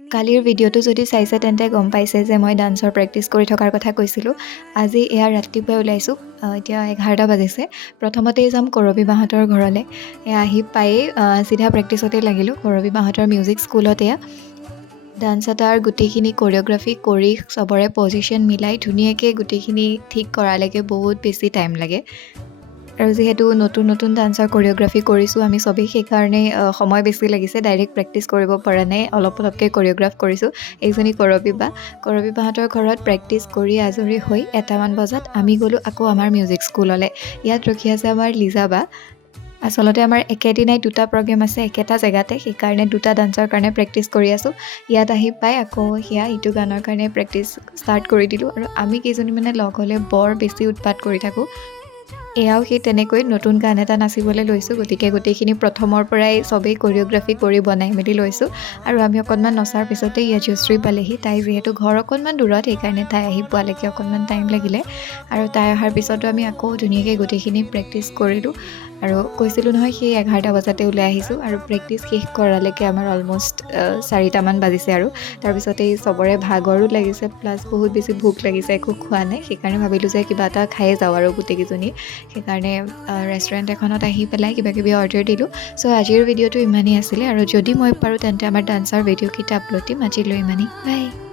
কালিৰ ভিডিঅ'টো যদি চাইছে তেন্তে গম পাইছে যে মই ডান্সৰ প্ৰেক্টিচ কৰি থকাৰ কথা কৈছিলোঁ। আজি এয়া ৰাতিপুৱাই ওলাইছোঁ, এতিয়া 11টা বাজিছে। প্ৰথমতেই যাম কৰবী বাহঁতৰ ঘৰলৈ। আহি পায়েই চিধা প্ৰেক্টিচতে লাগিলোঁ, কৰবী বাহঁতৰ মিউজিক স্কুলত। এয়া ডান্স এটাৰ গোটেইখিনি কোৰিঅ'গ্ৰাফি কৰি চবৰে পজিশ্যন মিলাই ধুনীয়াকৈ গোটেইখিনি ঠিক কৰালৈকে বহুত বেছি টাইম লাগে। আৰু যিহেতু নতুন নতুন ডান্সৰ কোৰিঅ'গ্ৰাফি কৰিছোঁ আমি চবেই, সেইকাৰণে সময় বেছি লাগিছে। ডাইৰেক্ট প্ৰেক্টিচ কৰিব পৰা নাই, অলপ অলপকৈ কোৰিঅ'গ্ৰাফ কৰিছোঁ। এইজনী কৰবী বাহঁতৰ ঘৰত প্ৰেক্টিচ কৰি আজৰি হৈ 1টামান বজাত আমি গ'লোঁ আকৌ আমাৰ মিউজিক স্কুললৈ। ইয়াত ৰখি আছে আমাৰ লিজা বা। আচলতে আমাৰ একেদিনাই 2টা প্ৰগ্ৰেম আছে একেটা জেগাতে, সেইকাৰণে 2টা ডান্সৰ কাৰণে প্ৰেক্টিচ কৰি আছোঁ। ইয়াত আহি পাই আকৌ সেয়া ইটো গানৰ কাৰণে প্ৰেক্টিচ ষ্টাৰ্ট কৰি দিলোঁ। আৰু আমি কেইজনী মানে লগ হ'লে বৰ বেছি উৎপাত কৰি থাকোঁ। এয়াও সেই তেনেকৈ নতুন গান এটা নাচিবলৈ লৈছোঁ, গতিকে গোটেইখিনি প্ৰথমৰ পৰাই চবেই কোৰিঅ'গ্ৰাফি কৰি বনাই মেলি লৈছোঁ। আৰু আমি অকণমান নচাৰ পিছতেই য়শস্ৰী পালেহি। তাই যিহেতু ঘৰ অকণমান দূৰত, সেইকাৰণে তাই আহি পোৱালৈকে অকণমান টাইম লাগিলে। আৰু তাই অহাৰ পিছতো আমি আকৌ ধুনীয়াকৈ গোটেইখিনি প্ৰেক্টিচ কৰিলোঁ। আৰু কৈছিলোঁ নহয় সেই 11টা বজাতে ওলাই আহিছোঁ, আৰু প্ৰেক্টিচ শেষ কৰালৈকে আমাৰ অলম'ষ্ট 4টামান বাজিছে। আৰু তাৰপিছতেই চবৰে ভাগৰো লাগিছে, প্লাছ বহুত বেছি ভোক লাগিছে, একো খোৱা নাই। সেইকাৰণে ভাবিলোঁ যে কিবা এটা খায়ে যাওঁ আৰু গোটেইকেইজনী। সেইকাৰণে ৰেষ্টুৰেণ্ট এখনত আহি পেলাই কিবাকিবি অৰ্ডাৰ দিলোঁ। চ' আজিৰ ভিডিঅ'টো ইমানেই আছিলে, আৰু যদি মই পাৰোঁ তেন্তে আমাৰ ডান্সৰ ভিডিঅ'কেইটা আপলোড দিম। আজিলৈ ইমানেই, বাই।